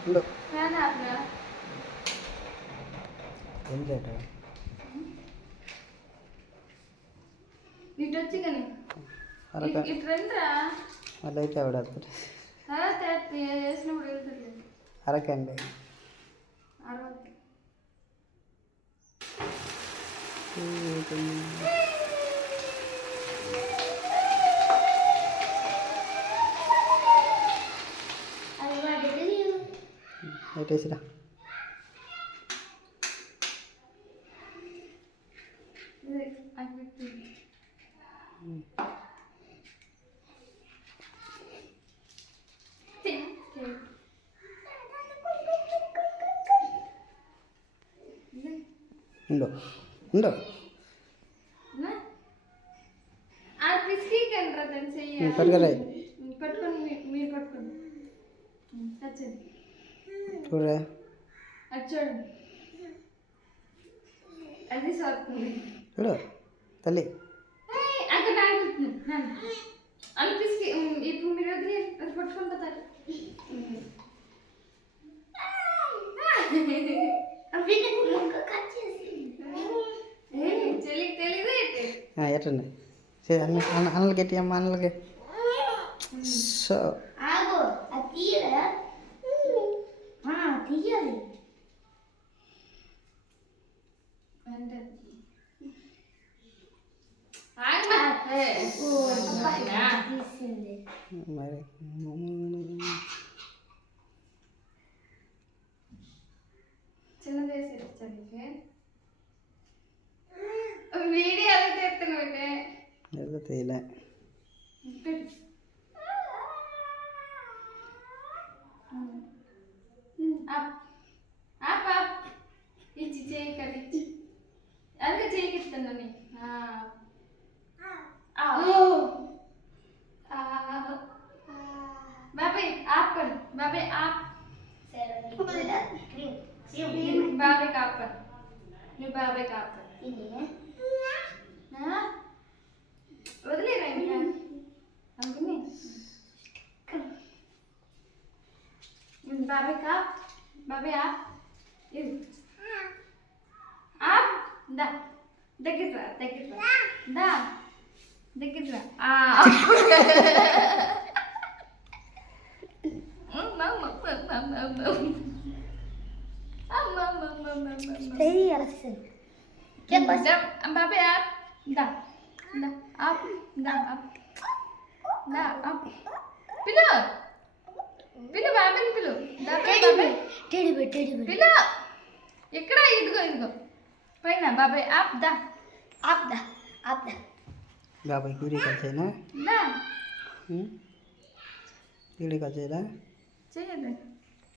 ఉండు ఫ్యాన్ ఆపరా ఏం చేయటం ఇటు వచ్చి కానీ అరక ఇటు రండిరా మళ్ళీ అయితే ఆవిడ వస్తుంది తర్వాత వేసినప్పుడు వెళ్తుంది అరకండి అరవై పెట్టేసిరా ఉండు ఉండు పట్టుకురా పట్టుకొని మీరు పట్టుకోండి వచ్చేది చూడరా అది చూడండి అది సోపుతుంది చూడు తల్లి అక్కడ నాన్న అవి పిసికి ఇప్పుడు మీరు వదిలి అది పట్టుకొని పోతారు చెల్లికి తెలీదు ఎట్టండి సరే అన్నలకి ఎట్టి అమ్మ అన్నలకి సో తీయాలి అంటే మరి చిన్నదేసి చదివితే వీడియో ఎలా తీస్తున్నావు ఏదో తీయలే ఇచ్చి చేయి కడిచి అదే చేయిస్తాను బాబాయ్ ఆపన్ బాబాయ్ ఆప్ బాబాయ్ కాపన్ నువ్వు బాబాయ్ కాపన్ వదిలేరా ఇంకా అనుకుని బాబాయ్ కాప్ బాబాయ్ ఆప్ ఇది ఆప్ దా దగ్గర దా దగ్గర బాబాయ్ ఆప్ దా ఆప్ దా ఆప్ పిలు పిలు బాబాయ్ పిలు పిలు ఇక్కడ ఇదిగో పైన బాబాయ్ ఆప్ దా బాబాయ్ వీడియో కాల్ చేయనా దా వీడియో కాల్ చేయదా చేయదు